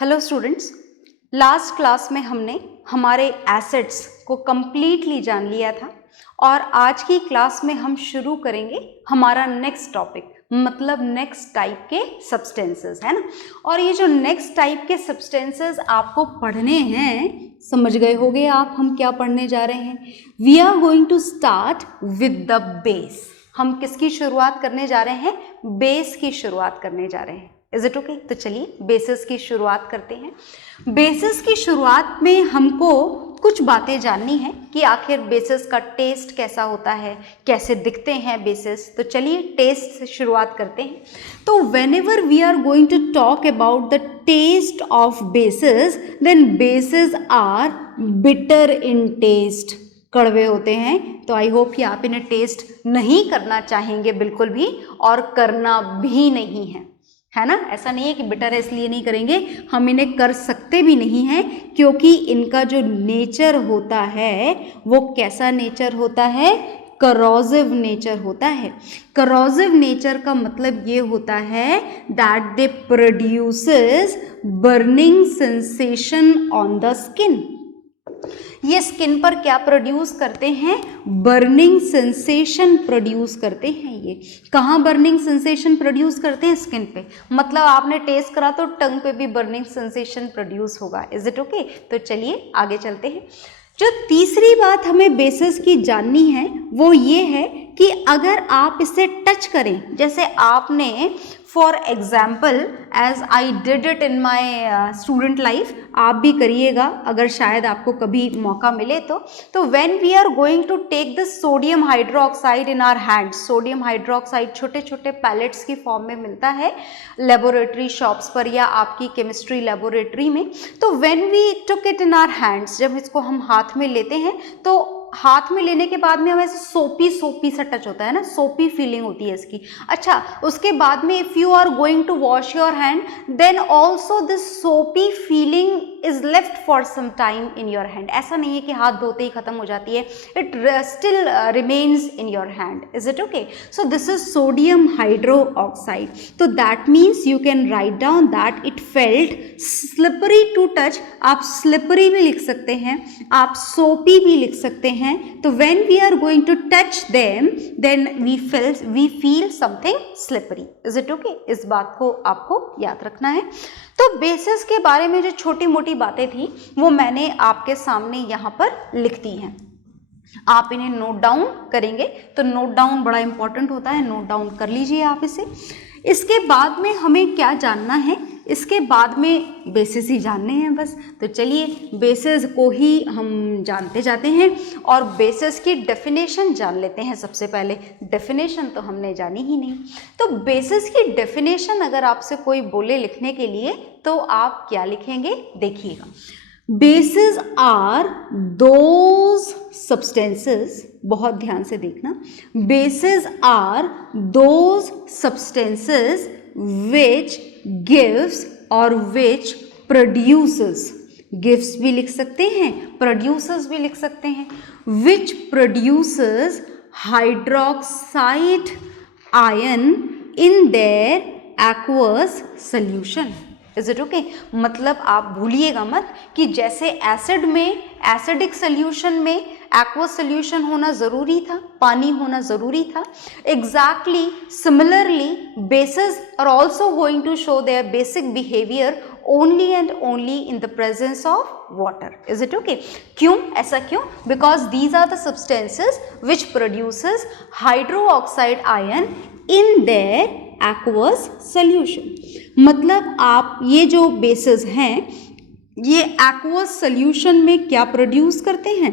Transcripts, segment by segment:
Hello students, last class में हमने हमारे एसिड्स को कम्प्लीटली जान लिया था और आज की क्लास में हम शुरू करेंगे हमारा नेक्स्ट टॉपिक, मतलब नेक्स्ट टाइप के सब्सटेंसेस, है ना। और ये जो नेक्स्ट टाइप के सब्सटेंसेस आपको पढ़ने हैं, समझ गए होंगे आप हम क्या पढ़ने जा रहे हैं। We are going to start with the base. हम किसकी शुरुआत करने जा रहे हैं? बेस की शुरुआत करने जा रहे हैं। Is it okay? तो चलिए बेसिस की शुरुआत करते हैं। बेसिस की शुरुआत में हमको कुछ बातें जाननी है कि आखिर बेसिस का टेस्ट कैसा होता है, कैसे दिखते हैं बेसिस। तो चलिए टेस्ट से शुरुआत करते हैं। तो whenever we are going to talk about the taste of bases, then bases are bitter in taste, कड़वे होते हैं। तो आई होप कि आप इन्हें टेस्ट नहीं करना चाहेंगे बिल्कुल भी, और करना भी नहीं है ना। ऐसा नहीं है कि बिटर है इसलिए नहीं करेंगे, हम इन्हें कर सकते भी नहीं हैं, क्योंकि इनका जो नेचर होता है वो कैसा नेचर होता है? करोसिव नेचर होता है। करोसिव नेचर का मतलब ये होता है that they produces burning sensation on the skin. ये स्किन पर क्या प्रोड्यूस करते हैं? बर्निंग सेंसेशन प्रोड्यूस करते हैं। ये कहाँ बर्निंग सेंसेशन प्रोड्यूस करते हैं? स्किन पे। मतलब आपने टेस्ट करा तो टंग पे भी बर्निंग सेंसेशन प्रोड्यूस होगा। Is it okay? तो चलिए आगे चलते हैं। जो तीसरी बात हमें बेसिस की जाननी है वो ये है कि अगर आप इसे टच करें, जैसे आपने for example as I did it in my student life, आप भी करिएगा अगर शायद आपको कभी मौका मिले तो when we are going to take the sodium hydroxide in our hand, sodium hydroxide छोटे छोटे पैलेट्स की फॉर्म में मिलता है लेबोरेटरी शॉप्स पर या आपकी केमिस्ट्री लेबोरेटरी में। तो when we took it in our hands, जब इसको हम हाथ में लेते हैं तो हाथ में लेने के बाद में हमें सोपी सा टच होता है ना, सोपी फीलिंग होती है इसकी। अच्छा, उसके बाद में if you are going to wash your hand, then also this soapy feeling is left for some time in your hand. ऐसा नहीं है कि हाथ धोते ही खत्म हो जाती है, it still remains in your hand. Is it okay? So this is sodium hydroxide. तो that means you can write down that it felt slippery to touch. आप स्लिपरी भी लिख सकते हैं, आप सोपी भी लिख सकते हैं। तो when we are going to touch them, then we feel something slippery. Is it okay? इस बात को आपको याद रखना है। तो बेसिस के बारे में जो छोटी मोटी बातें थी वो मैंने आपके सामने यहाँ पर लिख दी हैं। आप इन्हें नोट डाउन करेंगे तो नोट डाउन बड़ा इंपॉर्टेंट होता है, नोट डाउन कर लीजिए आप इसे। इसके बाद में हमें क्या जानना है? इसके बाद में बेसिस ही जानने हैं बस। तो चलिए बेसिस को ही हम जानते जाते हैं और बेसिस की डेफिनेशन जान लेते हैं। सबसे पहले डेफिनेशन तो हमने जानी ही नहीं, तो बेसिस की डेफिनेशन अगर आपसे कोई बोले लिखने के लिए तो आप क्या लिखेंगे? देखिएगा, बेसिस आर दोज सब्सटेंसेस, बहुत ध्यान से देखना, bases are those substances which gives और which produces, gives भी लिख सकते हैं, produces भी लिख सकते हैं, which produces hydroxide ion in their aqueous solution. Is it okay? मतलब आप भूलिएगा मत कि जैसे एसिड में, एसिडिक सोल्यूशन में एक्वस सोल्यूशन होना ज़रूरी था, पानी होना ज़रूरी था, exactly similarly bases are also going to show their basic behaviour only and only in the presence of water. Is it okay? क्यों? ऐसा क्यों? Because these are the substances which produces hydroxide ion in their aqueous solution. मतलब आप ये जो basis हैं ये aqueous solution में क्या प्रोड्यूस करते हैं?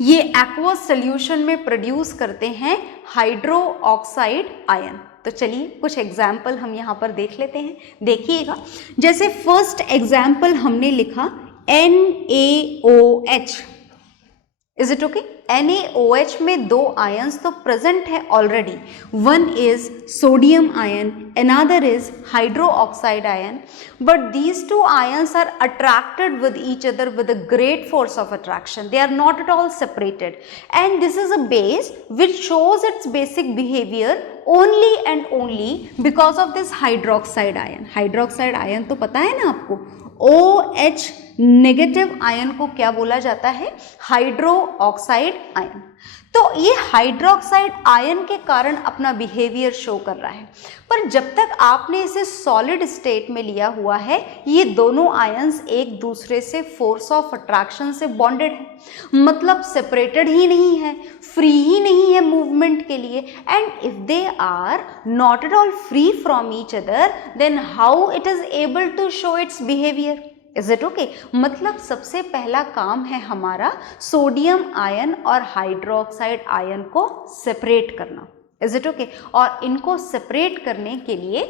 ये एक्वस सोल्यूशन में प्रोड्यूस करते हैं हाइड्रोक्साइड आयन। तो चलिए कुछ एग्जाम्पल हम यहाँ पर देख लेते हैं। देखिएगा, जैसे फर्स्ट एग्जाम्पल हमने लिखा NaOH, is it okay? NaOH में दो आयंस तो प्रेजेंट है already, one is sodium ion, another is hydro oxide ion, but these two ions are attracted with each other with a great force of attraction. They are not at all separated, and this is a base which shows its basic behavior only and only because of this hydroxide ion. Hydroxide ion तो पता है ना आपको, OH negative ion को क्या बोला जाता है? Hydro oxide ion. तो ये हाइड्रोक्साइड आयन के कारण अपना बिहेवियर शो कर रहा है, पर जब तक आपने इसे सॉलिड स्टेट में लिया हुआ है, ये दोनों आयंस एक दूसरे से फोर्स ऑफ अट्रैक्शन से बॉन्डेड है, मतलब सेपरेटेड ही नहीं है, फ्री ही नहीं है मूवमेंट के लिए। And if they are not at all free from each other, then how it is able to show its behaviour? Is it okay? मतलब सबसे पहला काम है हमारा सोडियम आयन और हाइड्रोक्साइड आयन को सेपरेट करना। Is it okay? और इनको सेपरेट करने के लिए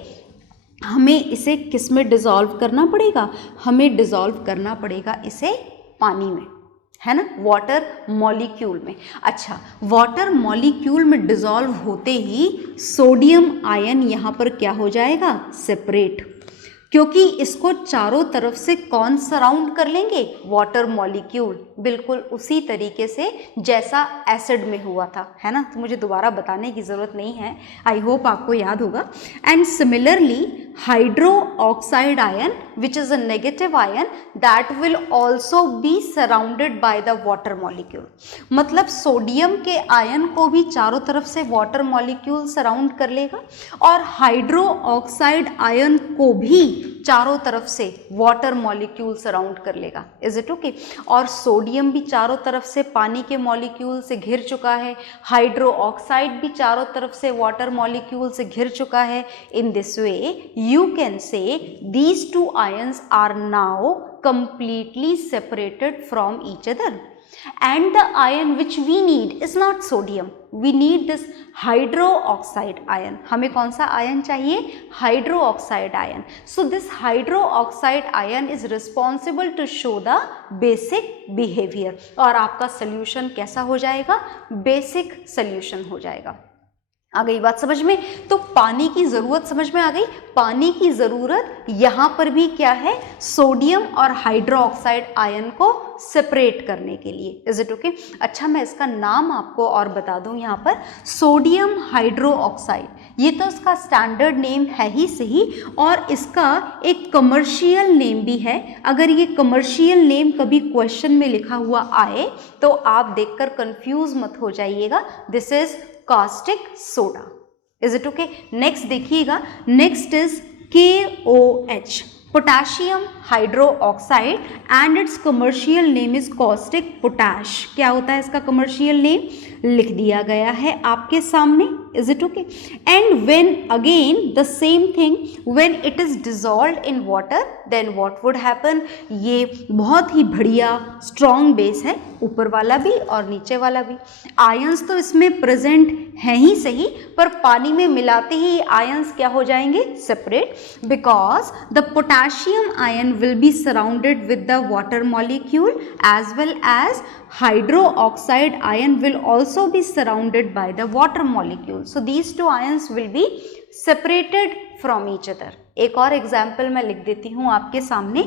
हमें इसे किस में डिसॉल्व करना पड़ेगा? हमें डिसॉल्व करना पड़ेगा इसे पानी में, है ना, वाटर मॉलिक्यूल में। अच्छा, वाटर मॉलिक्यूल में डिसॉल्व होते ही सोडियम आयन यहाँ पर क्या हो जाएगा? सेपरेट, क्योंकि इसको चारों तरफ से कौन सराउंड कर लेंगे? वाटर मॉलिक्यूल, बिल्कुल उसी तरीके से जैसा एसिड में हुआ था, है ना। तो मुझे दोबारा बताने की ज़रूरत नहीं है, आई होप आपको याद होगा। And similarly hydro oxide ion which is a negative ion that will also be surrounded by the water molecule. मतलब सोडियम के आयन को भी चारों तरफ से वाटर मॉलिक्यूल सराउंड कर लेगा और हाइड्रो ऑक्साइड आयन को भी चारों तरफ से वाटर मॉलिक्यूल सराउंड कर लेगा। Is it okay? और सोडियम भी चारों तरफ से पानी के मॉलिक्यूल से घिर चुका है, हाइड्रो ऑक्साइड भी चारों तरफ से वाटर मॉलिक्यूल से घिर चुका है। In this way you can say these two ions are now completely separated from each other, and the ion which we need is not sodium, we need this hydro oxide ion। हमें कौन सा ion चाहिए? Hydro oxide ion. So this hydro oxide ion is responsible to show the basic behaviour, और आपका solution कैसा हो जाएगा? Basic solution हो जाएगा। आ गई बात समझ में? तो पानी की ज़रूरत समझ में आ गई। पानी की ज़रूरत यहाँ पर भी क्या है? सोडियम और हाइड्रो ऑक्साइड आयन को सेपरेट करने के लिए। Is it okay? अच्छा, मैं इसका नाम आपको और बता दूँ यहाँ पर, सोडियम हाइड्रो ऑक्साइड, ये तो इसका स्टैंडर्ड नेम है ही सही, और इसका एक कमर्शियल नेम भी है। अगर ये कमर्शियल नेम कभी क्वेश्चन में लिखा हुआ आए तो आप देखकर कंफ्यूज मत हो जाइएगा। This is caustic soda। Is it okay? Next देखिएगा, next is KOH, potassium hydroxide, and its commercial name is caustic potash। क्या होता है इसका commercial name? लिख दिया गया है आपके सामने। Is it okay? And when again the same thing, when it is dissolved in water, then what would happen? ये बहुत ही बढ़िया strong base है, ऊपर वाला भी और नीचे वाला भी। आयंस तो इसमें प्रेजेंट हैं ही सही, पर पानी में मिलाते ही आयंस क्या हो जाएंगे? Separate, because the potassium ion will be surrounded with the water molecule as well as hydro oxide ion will also be surrounded by the water molecule, so these two ions will be separated from each other। एक और example मैं लिख देती हूँ आपके सामने।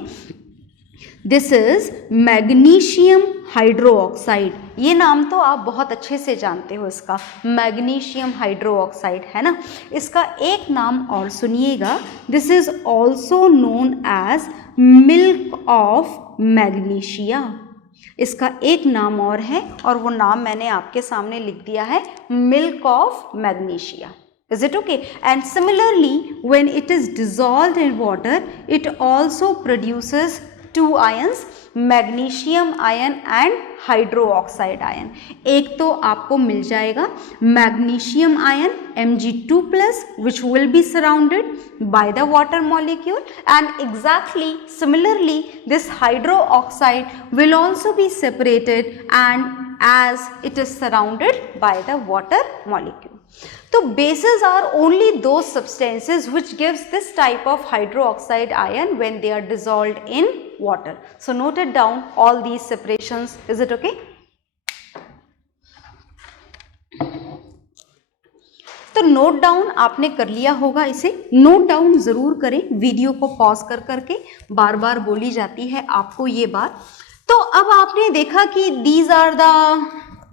This is magnesium hydro oxide. ये नाम तो आप बहुत अच्छे से जानते हो इसका, मैग्नीशियम हाइड्रो ऑक्साइड, है ना। इसका एक नाम और सुनिएगा, this is also known as milk of magnesia. इसका एक नाम और है, और वो नाम मैंने आपके सामने लिख दिया है, milk of magnesia. Is it okay? And similarly, when it is dissolved in water, it also produces two ions, magnesium ion and hydro oxide ion. एक तो आपको मिल जाएगा magnesium ion Mg2+, which will be surrounded by the water molecule, and exactly similarly this hydro oxide will also be separated and as it is surrounded by the water molecule। So bases are only those substances which gives this type of hydroxide ion when they are dissolved in water। So note it down, all these separations। Is it okay? तो note down आपने कर लिया होगा, इसे note down ज़रूर करें, video को pause कर करके, बार बार बोली जाती है आपको ये बात। तो अब आपने देखा कि दीज आर द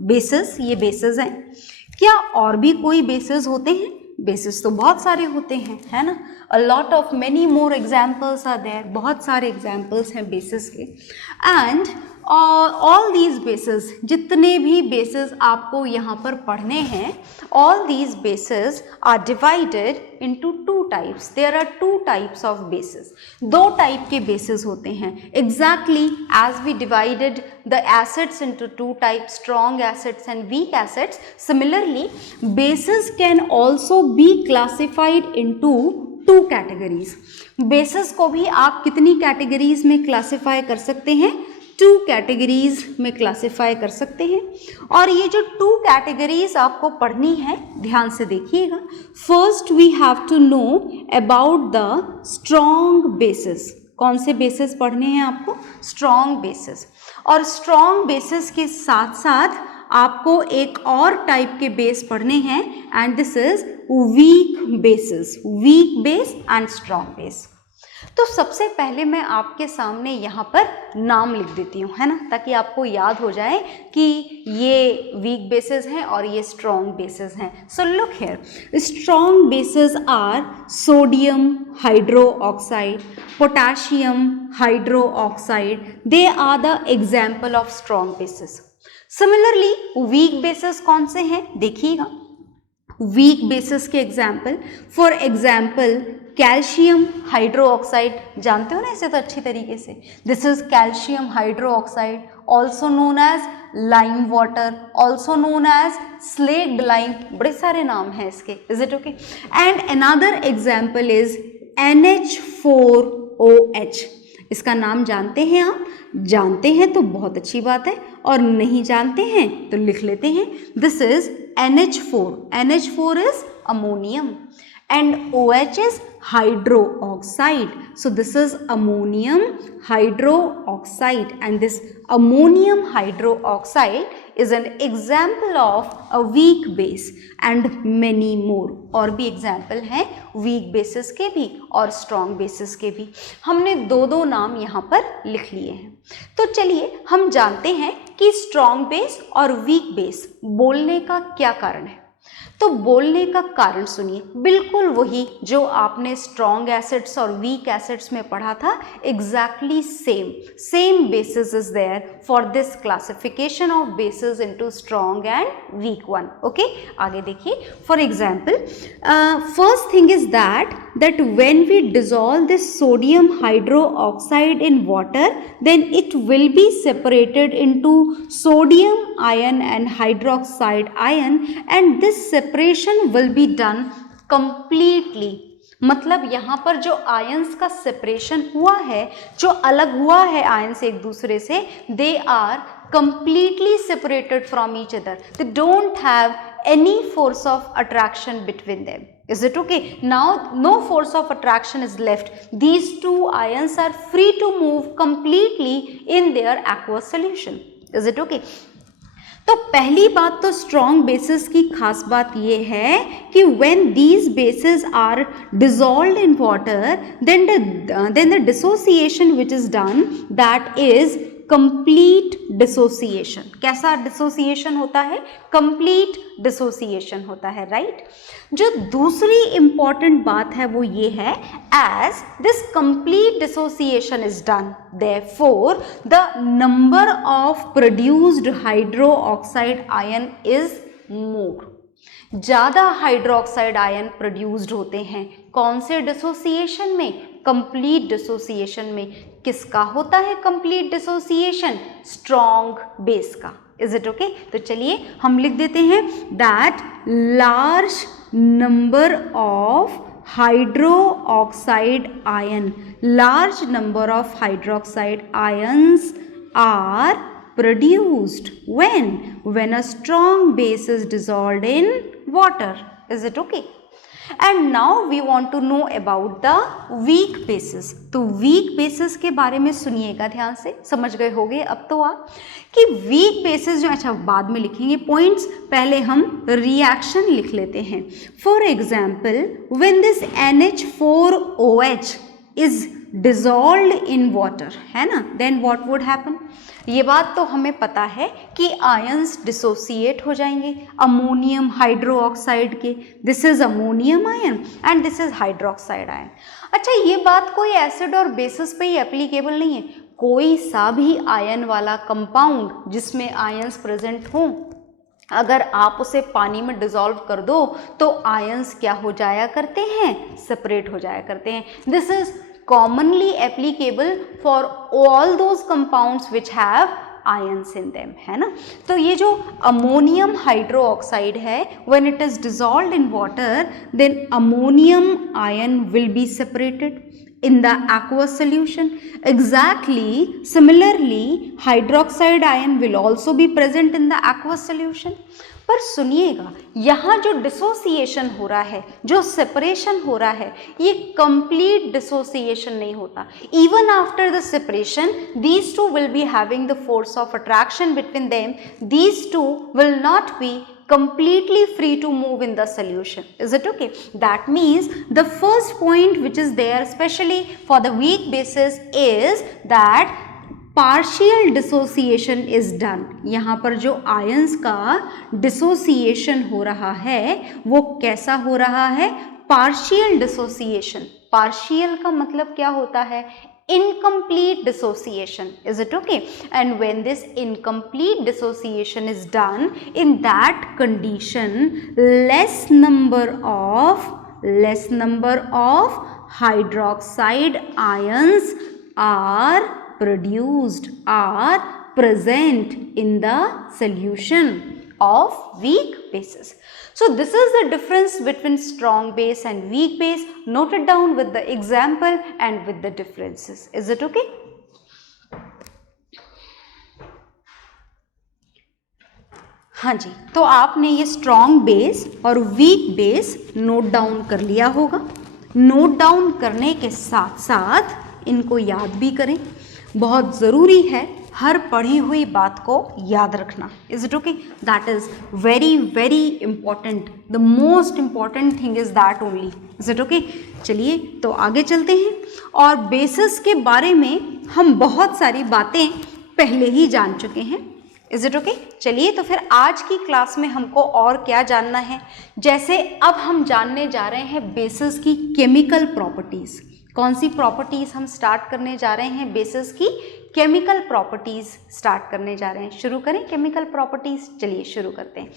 बेसिस, ये बेसिस हैं। क्या और भी कोई बेसिस होते हैं? बेसिस तो बहुत सारे होते हैं, है ना। A lot of many more examples are there, बहुत सारे एग्जाम्पल्स हैं बेसिस के। एंड ऑल दीज बेसिस, जितने भी बेसिस आपको यहाँ पर पढ़ने हैं, all these bases are divided into two types. There are two types of bases, दो टाइप के बेसिस होते हैं। Exactly as we divided the acids into two types, strong acids and weak acids, similarly bases can also be classified into two categories. Bases को भी आप कितनी categories में classify कर सकते हैं? टू कैटेगरीज में क्लासिफाई कर सकते हैं। और ये जो टू कैटेगरीज आपको पढ़नी है, ध्यान से देखिएगा। First we have to know about the strong bases. कौन से बेसिस पढ़ने हैं आपको? Strong bases. और स्ट्रॉन्ग बेसिस के साथ साथ आपको एक और टाइप के बेस पढ़ने हैं, and this is weak basis, weak base and strong base. तो सबसे पहले मैं आपके सामने यहाँ पर नाम लिख देती हूँ, है ना, ताकि आपको याद हो जाए कि ये वीक बेसिस हैं और ये स्ट्रॉन्ग बेसिस हैं। So look here, strong bases are sodium hydroxide, potassium hydroxide, they are the example of strong bases. Similarly weak bases कौन से हैं देखिएगा। वीक बेसिस के example, for example calcium hydroxide, जानते हो ना इसे तो अच्छी तरीके से। This is calcium hydroxide, also known as lime water, also known as slaked lime, बड़े सारे नाम हैं इसके। Is it okay? And another example is NH4OH। इसका नाम जानते हैं आप? जानते हैं तो बहुत अच्छी बात है, और नहीं जानते हैं तो लिख लेते हैं। This is NH4, NH4 is ammonium, and OH is hydro oxide. So this is ammonium hydroxide, and this ammonium hydroxide is an example of a weak base, and many more और भी example हैं weak bases के भी और strong bases के भी। हमने दो दो नाम यहाँ पर लिख लिए हैं। तो चलिए हम जानते हैं कि strong base और weak base बोलने का क्या कारण है। तो बोलने का कारण सुनिए, बिल्कुल वही जो आपने स्ट्रॉन्ग एसिड्स और वीक एसिड्स में पढ़ा था, exactly same bases is there for this classification of bases into strong and weak one. Okay, आगे देखिए। For example, first thing is that when we dissolve this sodium hydroxide in water, then it will be separated into sodium ion and hydroxide ion, and this separation will be done completely. मतलब यहाँ पर जो ions का separation हुआ है, जो अलग हुआ है आयंस एक दूसरे से, they are completely separated from each other. They don't have any force of attraction between them. Is it okay? Now no force of attraction is left. These two ions are free to move completely in their aqueous solution. Is it okay? तो पहली बात तो strong bases की खास बात ये है कि when these bases are dissolved in water, then the dissociation which is done, that is complete dissociation. कैसा डिसोसिएशन होता है? कंप्लीट डिसोसिएशन होता है, राइट। जो दूसरी इंपॉर्टेंट बात है वो ये है, as this complete dissociation is done, therefore the number of produced hydro oxide ion is more. ज़्यादा हाइड्रोक्साइड आयन प्रोड्यूस्ड होते हैं। कौन से डिसोसिएशन में? कंप्लीट डिसोसिएशन में। किसका होता है कंप्लीट डिसोसिएशन? स्ट्रॉन्ग बेस का। Is it okay? तो चलिए हम लिख देते हैं that large number of hydro oxide ion, large number of hydroxide ions are produced when a strong base is dissolved in water. Is it okay? And now we want to know about the weak bases. तो weak bases के बारे में सुनिएगा ध्यान से, समझ गए होंगे अब तो आप कि वीक बेसिस जो, अच्छा बाद में लिखेंगे पॉइंट्स, पहले हम रिएक्शन लिख लेते हैं। For example when this NH4OH is dissolved in water, है ना, देन व्हाट वुड हैपन। ये बात तो हमें पता है कि आयंस डिसोसिएट हो जाएंगे अमोनियम हाइड्रोक्साइड के। This is ammonium ion and this is hydroxide ion. अच्छा, ये बात कोई एसिड और बेसिस पे ही एप्लीकेबल नहीं है। कोई सा भी आयन वाला कंपाउंड जिसमें आयंस प्रेजेंट हों, अगर आप उसे पानी में डिसॉल्व कर दो तो आयंस क्या हो जाया करते हैं, सेपरेट हो जाया करते हैं। This is commonly applicable for all those compounds which have ions in them, है ना। तो ये जो अमोनियम हाइड्रोक्साइड है, when it is dissolved in water then ammonium ion will be separated in the aqueous solution. Exactly similarly hydroxide ion will also be present in the aqueous solution. पर सुनिएगा, यहाँ जो डिसोसिएशन हो रहा है, जो separation हो रहा है, ये कंप्लीट डिसोसिएशन नहीं होता। Even after the separation these two will be having the force of attraction between them, these two will not be completely free to move in the solution. Is it okay? That means the first point which is there especially for the weak bases is that partial dissociation is done. यहाँ पर जो ions का dissociation हो रहा है वो कैसा हो रहा है, पार्शियल डिसोसिएशन। पार्शियल का मतलब क्या होता है, incomplete dissociation. Is it okay? And when this incomplete dissociation is done, in that condition less number of hydroxide ions are present in the solution of weak bases. So this is the difference between strong base and weak base. Note it down with the example and with the differences. Is it okay? हाँ जी, तो आपने ये strong base और weak base note down कर लिया होगा। Note down करने के साथ साथ इनको याद भी करें, बहुत ज़रूरी है हर पढ़ी हुई बात को याद रखना। Is it okay? That is very very important, the most important thing is that only. Is it okay? चलिए तो आगे चलते हैं। और बेसिस के बारे में हम बहुत सारी बातें पहले ही जान चुके हैं। Is it okay? चलिए तो फिर आज की क्लास में हमको और क्या जानना है, जैसे अब हम जानने जा रहे हैं बेसिस की केमिकल प्रॉपर्टीज़। कौन सी प्रॉपर्टीज़ हम स्टार्ट करने जा रहे हैं, बेसिस की केमिकल प्रॉपर्टीज़ स्टार्ट करने जा रहे हैं। शुरू करें केमिकल प्रॉपर्टीज़, चलिए शुरू करते हैं।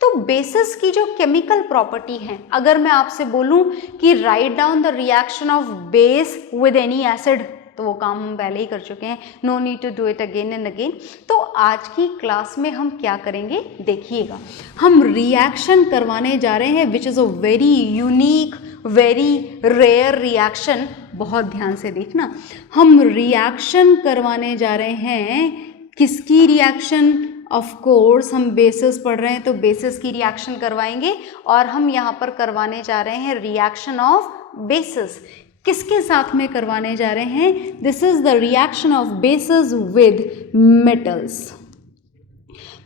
तो बेसिस की जो केमिकल प्रॉपर्टी है, अगर मैं आपसे बोलूं कि write down the reaction of base with any acid, तो वो काम हम पहले ही कर चुके हैं, no need to do it again and again. तो आज की क्लास में हम क्या करेंगे देखिएगा, हम रिएक्शन करवाने जा रहे हैं which is a very unique very rare reaction. बहुत ध्यान से देखना, हम रिएक्शन करवाने जा रहे हैं। किसकी रिएक्शन? ऑफ कोर्स हम बेसिस पढ़ रहे हैं तो बेसिस की रिएक्शन करवाएंगे, और हम यहाँ पर करवाने जा रहे हैं रिएक्शन ऑफ बेसिस। किसके साथ में करवाने जा रहे हैं? This is the reaction of basis with metals.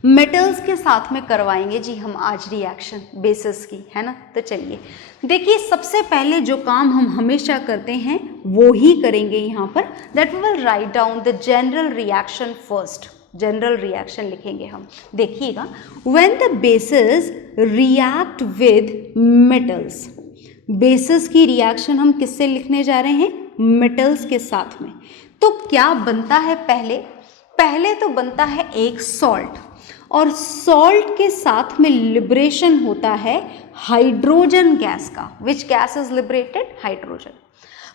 Metals के साथ में करवाएंगे जी हम आज रिएक्शन बेसिस की, है ना। तो चलिए देखिए, सबसे पहले जो काम हम हमेशा करते हैं वो ही करेंगे यहाँ पर, that we will write down the general reaction first. General reaction लिखेंगे हम। देखिएगा, when the bases react with metals, bases की रिएक्शन हम किससे लिखने जा रहे हैं? मेटल्स के साथ में। तो क्या बनता है? पहले तो बनता है एक सॉल्ट, और सॉल्ट के साथ में लिबरेशन होता है हाइड्रोजन गैस का। Which gas is liberated? Hydrogen.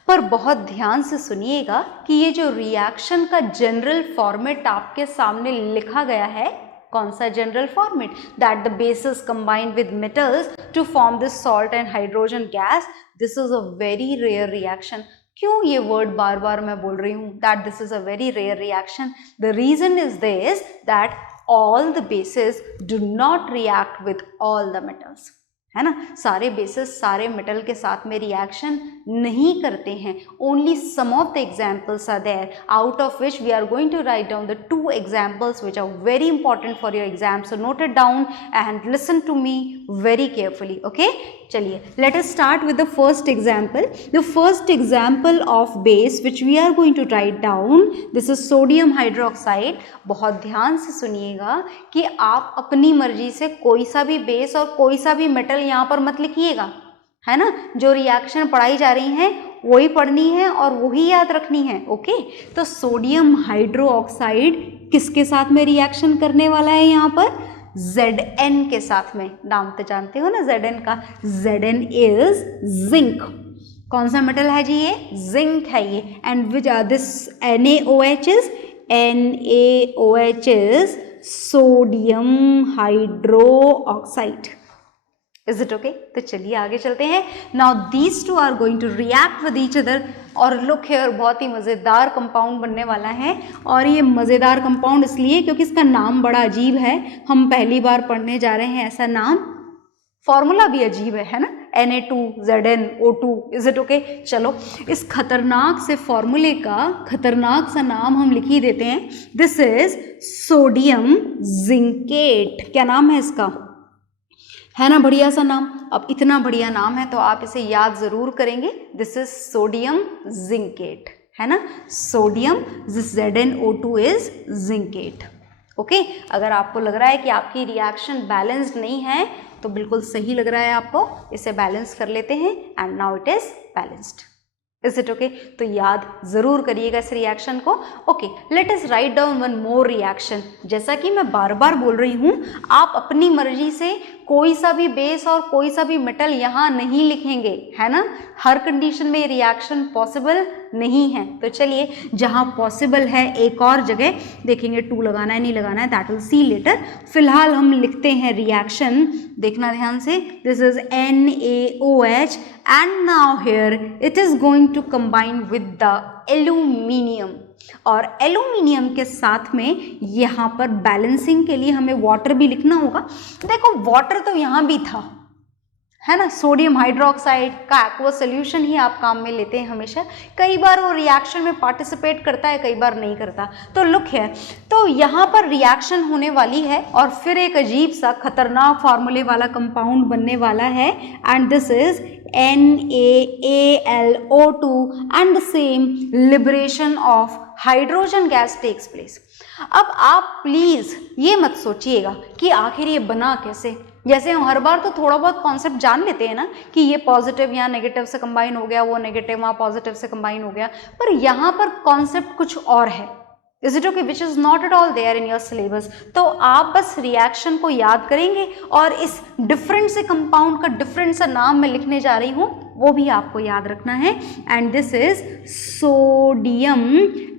पर बहुत ध्यान से सुनिएगा कि ये जो रिएक्शन का जनरल फॉर्मेट आपके सामने लिखा गया है, कौन सा general format? That the bases combined with metals to form this salt and hydrogen gas. This is a very rare reaction. क्यों ये वर्ड बार बार मैं बोल रही हूँ that this is a very rare reaction? The reason is this that all the bases do not react with all the metals. है ना। सारे बेसिस सारे मेटल के साथ में रिएक्शन नहीं करते हैं, only some of the examples are there, out of which we are going to write down the 2 examples which are very important for your exam. So note it down and listen to me very carefully. Okay, चलिए let us start with the first example. The first example of base which we are going to write down, this is sodium hydroxide. बहुत ध्यान से सुनिएगा कि आप अपनी मर्जी से कोई सा भी बेस और कोई सा भी मेटल यहाँ पर मत लिखिएगा, है ना। जो रिएक्शन पढ़ाई जा रही है वही पढ़नी है और वही याद रखनी है. ओके, तो सोडियम हाइड्रोक्साइड किसके साथ में रिएक्शन करने वाला है यहाँ पर? Zn के साथ में. नाम तो जानते हो ना Zn का. Zn is zinc. कौन सा मेटल है जी ये? जिंक है ये. And which this NaOH is NaOH is sodium hydroxide. Is it okay? तो चलिए आगे चलते हैं. Now these two are going to react with each other. और लुक हियर, बहुत ही मज़ेदार कंपाउंड बनने वाला है. और ये मज़ेदार कंपाउंड इसलिए क्योंकि इसका नाम बड़ा अजीब है. हम पहली बार पढ़ने जा रहे हैं ऐसा नाम. फॉर्मूला भी अजीब है ना, Na2ZnO2. Is it okay? चलो इस खतरनाक से फॉर्मूले का खतरनाक सा नाम हम लिख ही देते हैं. This is sodium zincate. क्या नाम है इसका? है ना बढ़िया सा नाम. अब इतना बढ़िया नाम है तो आप इसे याद ज़रूर करेंगे. दिस इज सोडियम जिंकेट, है ना. Sodium ZnO2 is zincate. Okay, अगर आपको लग रहा है कि आपकी रिएक्शन बैलेंस्ड नहीं है तो बिल्कुल सही लग रहा है आपको. इसे बैलेंस कर लेते हैं and now it is balanced. Is it okay? तो याद ज़रूर करिएगा इस रिएक्शन को. Okay, let us write down one more reaction. जैसा कि मैं बार बार बोल रही हूँ, आप अपनी मर्जी से कोई सा भी बेस और कोई सा भी मेटल यहाँ नहीं लिखेंगे, है ना. हर कंडीशन में रिएक्शन पॉसिबल नहीं है. तो चलिए जहाँ पॉसिबल है एक और जगह देखेंगे. 2 लगाना है नहीं लगाना है, दैट विल सी लेटर. फिलहाल हम लिखते हैं रिएक्शन. देखना ध्यान से. This is NaOH and now here it is going to combine with the aluminium. और एल्यूमिनियम के साथ में यहाँ पर बैलेंसिंग के लिए हमें वाटर भी लिखना होगा. देखो वाटर तो यहाँ भी था, है ना. सोडियम हाइड्रोक्साइड का एक्वस सोल्यूशन ही आप काम में लेते हैं हमेशा. कई बार वो रिएक्शन में पार्टिसिपेट करता है, कई बार नहीं करता. तो लुक है, तो यहाँ पर रिएक्शन होने वाली है और फिर एक अजीब सा खतरनाक फार्मूले वाला कंपाउंड बनने वाला है. And this is NaAlO2 and the same liberation of hydrogen gas takes place. अब आप प्लीज़ ये मत सोचिएगा कि आखिर ये बना कैसे. जैसे हम हर बार तो थोड़ा बहुत कॉन्सेप्ट जान लेते हैं ना कि ये पॉजिटिव यहाँ नेगेटिव से कंबाइन हो गया, वो नेगेटिव वहाँ पॉजिटिव से कंबाइन हो गया, पर यहाँ पर कॉन्सेप्ट कुछ और है. Is it okay? Which is not at all there in your syllabus. तो आप बस रिएक्शन को याद करेंगे और इस डिफरेंट से कंपाउंड का डिफरेंट सा नाम मैं लिखने जा रही हूँ, वो भी आपको याद रखना है. And this is sodium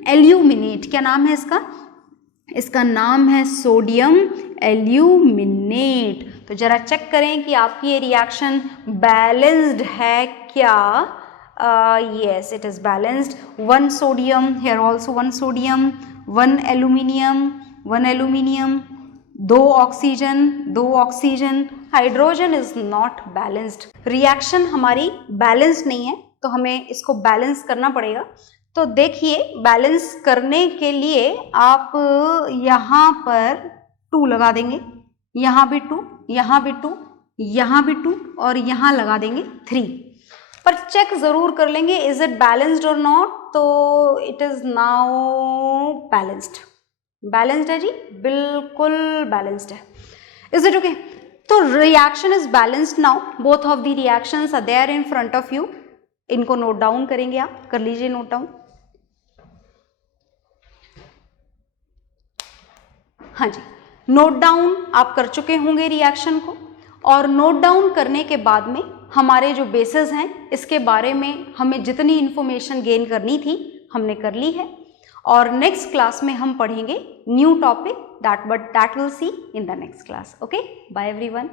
aluminate. क्या नाम है इसका? इसका नाम है सोडियम एल्यूमिनेट. तो जरा चेक करें कि आपकी ये रिएक्शन बैलेंस्ड है क्या. Yes, it is balanced. 1 sodium, here also 1 sodium, 1 aluminium, 1 aluminium, 2 oxygen, 2 oxygen. Hydrogen is not balanced. Reaction हमारी बैलेंस्ड नहीं है तो हमें इसको बैलेंस करना पड़ेगा. तो देखिए, बैलेंस करने के लिए आप यहाँ पर 2 लगा देंगे, यहाँ भी 2, यहाँ भी 2, यहाँ भी 2 और यहाँ लगा देंगे 3. पर चेक ज़रूर कर लेंगे is it balanced or not. तो it is now balanced. Balanced है जी, बिल्कुल बैलेंस्ड है. Is it okay? तो reaction is balanced now. Both of the reactions are there in front of you. इनको नोट डाउन करेंगे, आप कर लीजिए नोट डाउन. हाँ जी, नोट डाउन आप कर चुके होंगे रिएक्शन को. और नोट डाउन करने के बाद में हमारे जो बेसिस हैं इसके बारे में हमें जितनी इन्फॉर्मेशन गेन करनी थी हमने कर ली है. और नेक्स्ट क्लास में हम पढ़ेंगे new topic that will see in the next class. Okay, bye everyone.